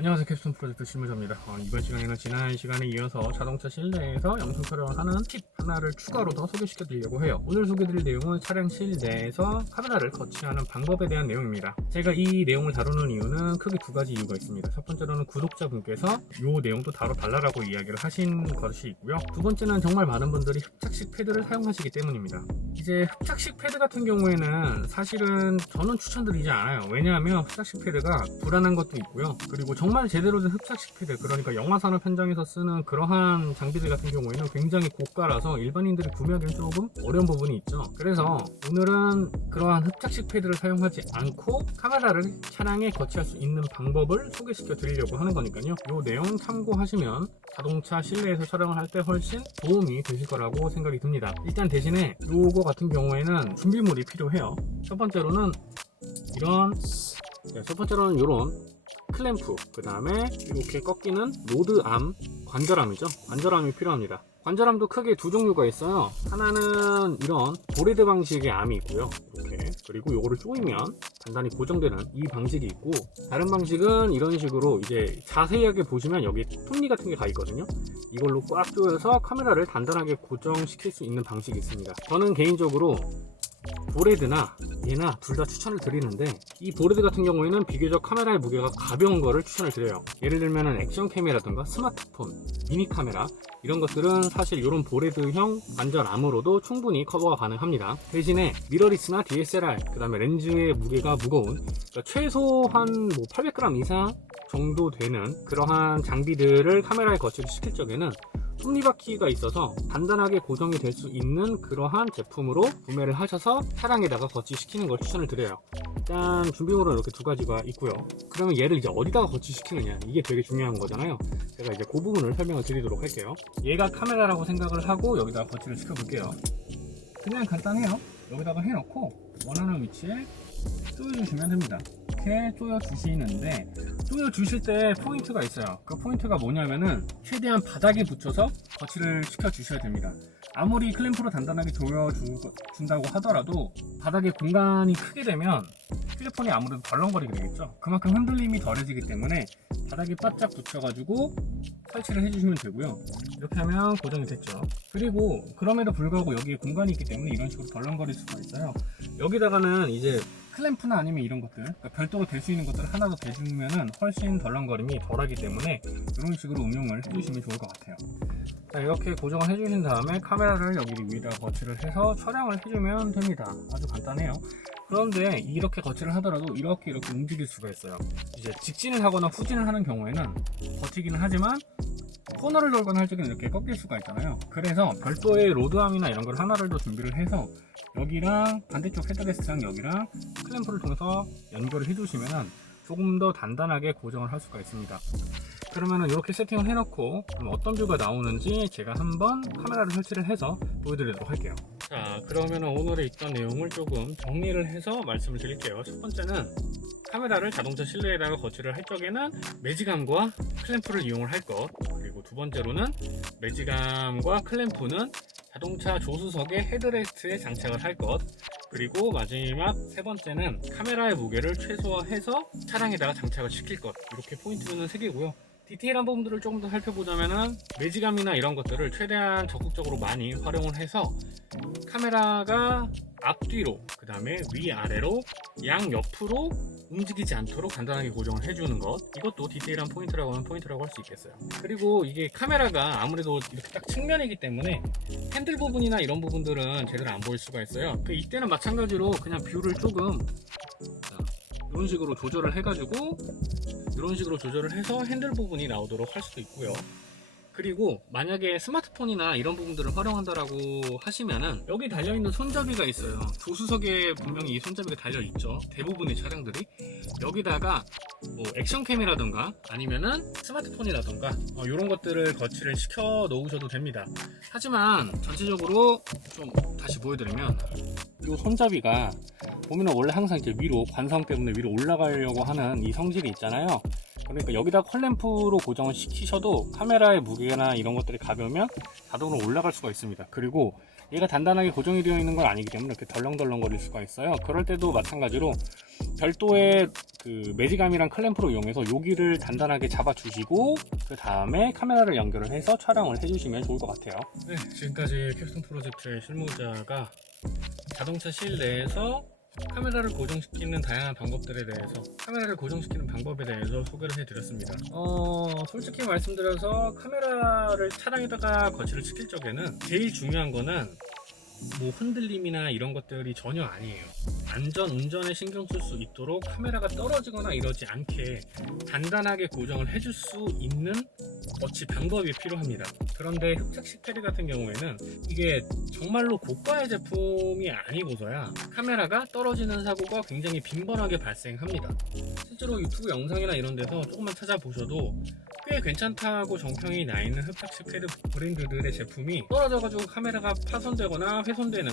안녕하세요. 캡스톤 프로젝트 실무자입니다. 이번 시간에는 지난 시간에 이어서 자동차 실내에서 영상 촬영을 하는 팁 하나를 추가로 더 소개시켜 드리려고 해요. 오늘 소개드릴 내용은 차량 실내에서 카메라를 거치하는 방법에 대한 내용입니다. 제가 이 내용을 다루는 이유는 크게 두 가지 이유가 있습니다. 첫 번째로는 구독자분께서 이 내용도 다뤄달라고 이야기를 하신 것이 있고요. 두 번째는 정말 많은 분들이 흡착식 패드를 사용하시기 때문입니다. 이제 흡착식 패드 같은 경우에는 사실은 저는 추천드리지 않아요. 왜냐하면 흡착식 패드가 불안한 것도 있고요. 그리고 정말 제대로 된 흡착식 패드, 그러니까 영화산업 현장에서 쓰는 그러한 장비들 같은 경우에는 굉장히 고가라서 일반인들이 구매하기는 조금 어려운 부분이 있죠. 그래서 오늘은 그러한 흡착식 패드를 사용하지 않고 카메라를 차량에 거치할 수 있는 방법을 소개시켜 드리려고 하는 거니까요. 이 내용 참고하시면 자동차 실내에서 촬영을 할 때 훨씬 도움이 되실 거라고 생각이 듭니다. 일단 대신에 요거 같은 경우에는 준비물이 필요해요. 첫 번째로는 이런 클램프, 그 다음에 이렇게 꺾이는 로드암, 관절암이죠. 관절암이 필요합니다. 관절암도 크게 두 종류가 있어요. 하나는 이런 보레드 방식의 암이 있고요. 이렇게. 그리고 요거를 조이면 단단히 고정되는 이 방식이 있고, 다른 방식은 이런 식으로 이제 자세하게 보시면 여기 톱니 같은 게 가 있거든요. 이걸로 꽉 조여서 카메라를 단단하게 고정시킬 수 있는 방식이 있습니다. 저는 개인적으로 보레드나 얘나 둘 다 추천을 드리는데, 이 보레드 같은 경우에는 비교적 카메라의 무게가 가벼운 거를 추천을 드려요. 예를 들면 액션캠이라든가 스마트폰, 미니 카메라 이런 것들은 사실 이런 보레드형 관절암으로도 충분히 커버가 가능합니다. 대신에 미러리스나 DSLR, 그 다음에 렌즈의 무게가 무거운, 그러니까 최소한 800g 이상 정도 되는 그러한 장비들을 카메라에 거치를 시킬 적에는 톱니바퀴가 있어서 단단하게 고정이 될 수 있는 그러한 제품으로 구매를 하셔서 차량에다가 거치시키는 걸 추천을 드려요. 일단 준비물은 이렇게 두 가지가 있고요. 그러면 얘를 이제 어디다가 거치시키느냐, 이게 되게 중요한 거잖아요. 제가 이제 그 부분을 설명을 드리도록 할게요. 얘가 카메라라고 생각을 하고 여기다가 거치를 시켜볼게요. 그냥 간단해요. 여기다가 해놓고 원하는 위치에 조여주시면 됩니다. 이렇게 조여주시는데, 조여주실 때 포인트가 있어요. 그 포인트가 뭐냐면은 최대한 바닥에 붙여서 거치를 시켜주셔야 됩니다. 아무리 클램프로 단단하게 조여준다고 하더라도 바닥에 공간이 크게 되면 휴대폰이 아무래도 덜렁거리게 되겠죠. 그만큼 흔들림이 덜해지기 때문에 바닥에 바짝 붙여가지고 설치를 해주시면 되고요. 이렇게 하면 고정이 됐죠. 그리고 그럼에도 불구하고 여기에 공간이 있기 때문에 이런 식으로 덜렁거릴 수가 있어요. 여기다가는 이제 클램프나 아니면 이런 것들, 그러니까 별도로 댈 수 있는 것들을 하나 더 대주면은 훨씬 덜렁거림이 덜하기 때문에 이런 식으로 응용을 해주시면 좋을 것 같아요. 자, 이렇게 고정을 해주신 다음에 카메라를 여기 위에다 거치를 해서 촬영을 해주면 됩니다. 아주 간단해요. 그런데 이렇게 거치를 하더라도 이렇게 움직일 수가 있어요. 이제 직진을 하거나 후진을 하는 경우에는 버티기는 하지만 코너를 돌거나 할 적에는 이렇게 꺾일 수가 있잖아요. 그래서 별도의 로드암이나 이런 걸 하나를 더 준비를 해서 여기랑 반대쪽 헤드레스트랑 여기랑 클램프를 통해서 연결을 해주시면 조금 더 단단하게 고정을 할 수가 있습니다. 그러면은 이렇게 세팅을 해놓고 어떤 뷰가 나오는지 제가 한번 카메라를 설치를 해서 보여드리도록 할게요. 자, 그러면 오늘에 있던 내용을 조금 정리를 해서 말씀을 드릴게요. 첫 번째는 카메라를 자동차 실내에다가 거치를 할 적에는 매직암과 클램프를 이용을 할 것, 그리고 두 번째로는 매직암과 클램프는 자동차 조수석의 헤드레스트에 장착을 할 것, 그리고 마지막 세 번째는 카메라의 무게를 최소화해서 차량에다가 장착을 시킬 것. 이렇게 포인트는 3개고요. 디테일한 부분들을 조금 더 살펴보자면은 매직암이나 이런 것들을 최대한 적극적으로 많이 활용을 해서 카메라가 앞뒤로, 그 다음에 위아래로, 양옆으로 움직이지 않도록 간단하게 고정을 해주는 것, 이것도 디테일한 포인트라고 하면 포인트라고 할 수 있겠어요. 그리고 이게 카메라가 아무래도 이렇게 딱 측면이기 때문에 핸들 부분이나 이런 부분들은 제대로 안 보일 수가 있어요. 이때는 마찬가지로 그냥 뷰를 조금 이런 식으로 조절을 해가지고 이런 식으로 조절을 해서 핸들 부분이 나오도록 할 수도 있고요. 그리고 만약에 스마트폰이나 이런 부분들을 활용한다라고 하시면은 여기 달려있는 손잡이가 있어요. 조수석에 분명히 이 손잡이가 달려있죠. 대부분의 차량들이. 여기다가 액션캠이라던가 아니면은 스마트폰이라던가 이런 것들을 거치를 시켜 놓으셔도 됩니다. 하지만 전체적으로 좀 다시 보여드리면 이 손잡이가 보면은 원래 항상 이제 위로, 관성 때문에 위로 올라가려고 하는 이 성질이 있잖아요. 그러니까 여기다 컬램프로 고정을 시키셔도 카메라의 무게나 이런 것들이 가벼우면 자동으로 올라갈 수가 있습니다. 그리고 얘가 단단하게 고정이 되어 있는 건 아니기 때문에 이렇게 덜렁덜렁 거릴 수가 있어요. 그럴 때도 마찬가지로 별도의 그 매직암이랑 클램프로 이용해서 여기를 단단하게 잡아 주시고 그 다음에 카메라를 연결을 해서 촬영을 해주시면 좋을 것 같아요. 네, 지금까지 캡스톤 프로젝트의 실무자가 자동차 실내에서 카메라를 고정시키는 다양한 방법들에 대해서, 카메라를 고정시키는 방법에 대해서 소개를 해드렸습니다. 솔직히 말씀드려서 카메라를 차량에다가 거치를 시킬 적에는 제일 중요한 거는 뭐 흔들림이나 이런 것들이 전혀 아니에요. 안전 운전에 신경 쓸 수 있도록 카메라가 떨어지거나 이러지 않게 단단하게 고정을 해줄 수 있는 거치 방법이 필요합니다. 그런데 흡착식 패드 같은 경우에는 이게 정말로 고가의 제품이 아니고서야 카메라가 떨어지는 사고가 굉장히 빈번하게 발생합니다. 실제로 유튜브 영상이나 이런 데서 조금만 찾아보셔도 꽤 괜찮다고 정평이 나 있는 흡착식 패드 브랜드들의 제품이 떨어져가지고 카메라가 파손되거나 훼손되는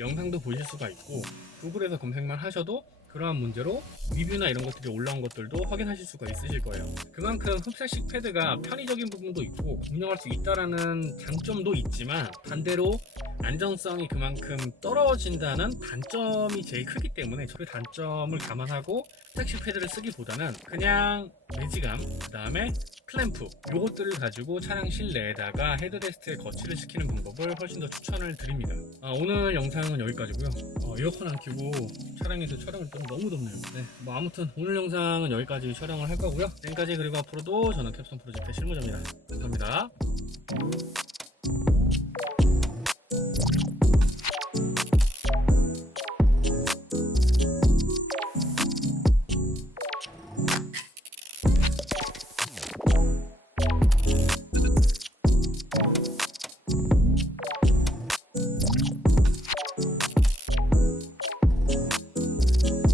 영상도 보실 수가 있고, 구글에서 검색만 하셔도 그러한 문제로 리뷰나 이런 것들이 올라온 것들도 확인하실 수가 있으실 거예요. 그만큼 흡착식 패드가 편의적인 부분도 있고 운영할 수 있다라는 장점도 있지만, 반대로 안정성이 그만큼 떨어진다는 단점이 제일 크기 때문에 그 단점을 감안하고 흡착식 패드를 쓰기보다는 그냥 매직암, 그 다음에 클램프, 요것들을 가지고 차량 실내에다가 헤드레스트에 거치를 시키는 방법을 훨씬 더 추천을 드립니다. 오늘 영상은 여기까지고요. 에어컨 안 켜고 차량에서 촬영을 좀 너무 덥네요. 네, 뭐 아무튼 오늘 영상은 여기까지 촬영을 할 거고요. 지금까지, 그리고 앞으로도 저는 캡스톤 프로젝트의 실무자입니다. 감사합니다.